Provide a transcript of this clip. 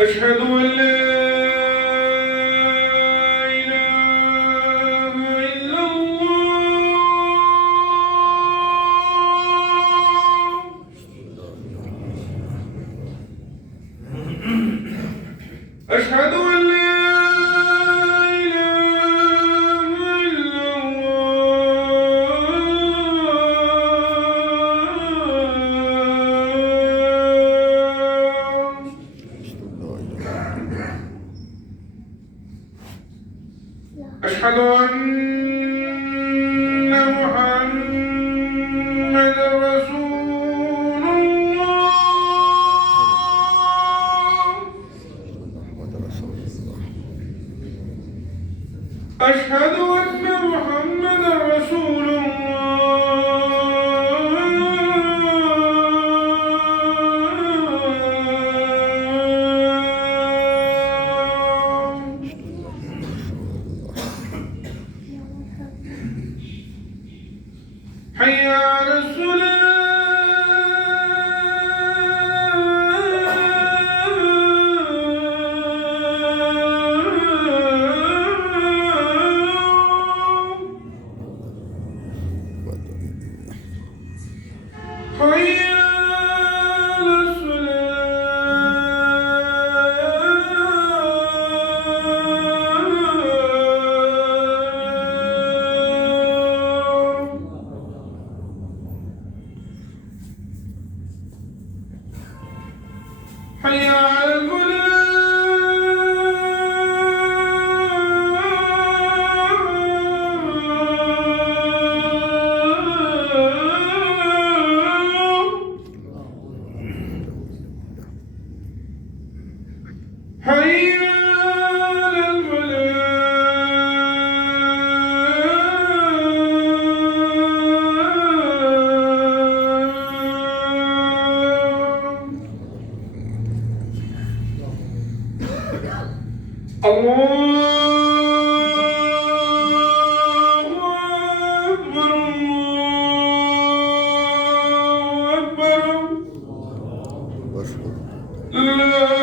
أشهد أن لا إله إلا الله. أشهد أن لا إله إلا الله. أشهد أن محمدا رسول الله. أشهد أن محمدا رسول حي على الصلاة. حي على حي على الفلاح. حي على الفلاح. الله أكبر، الله أكبر. لا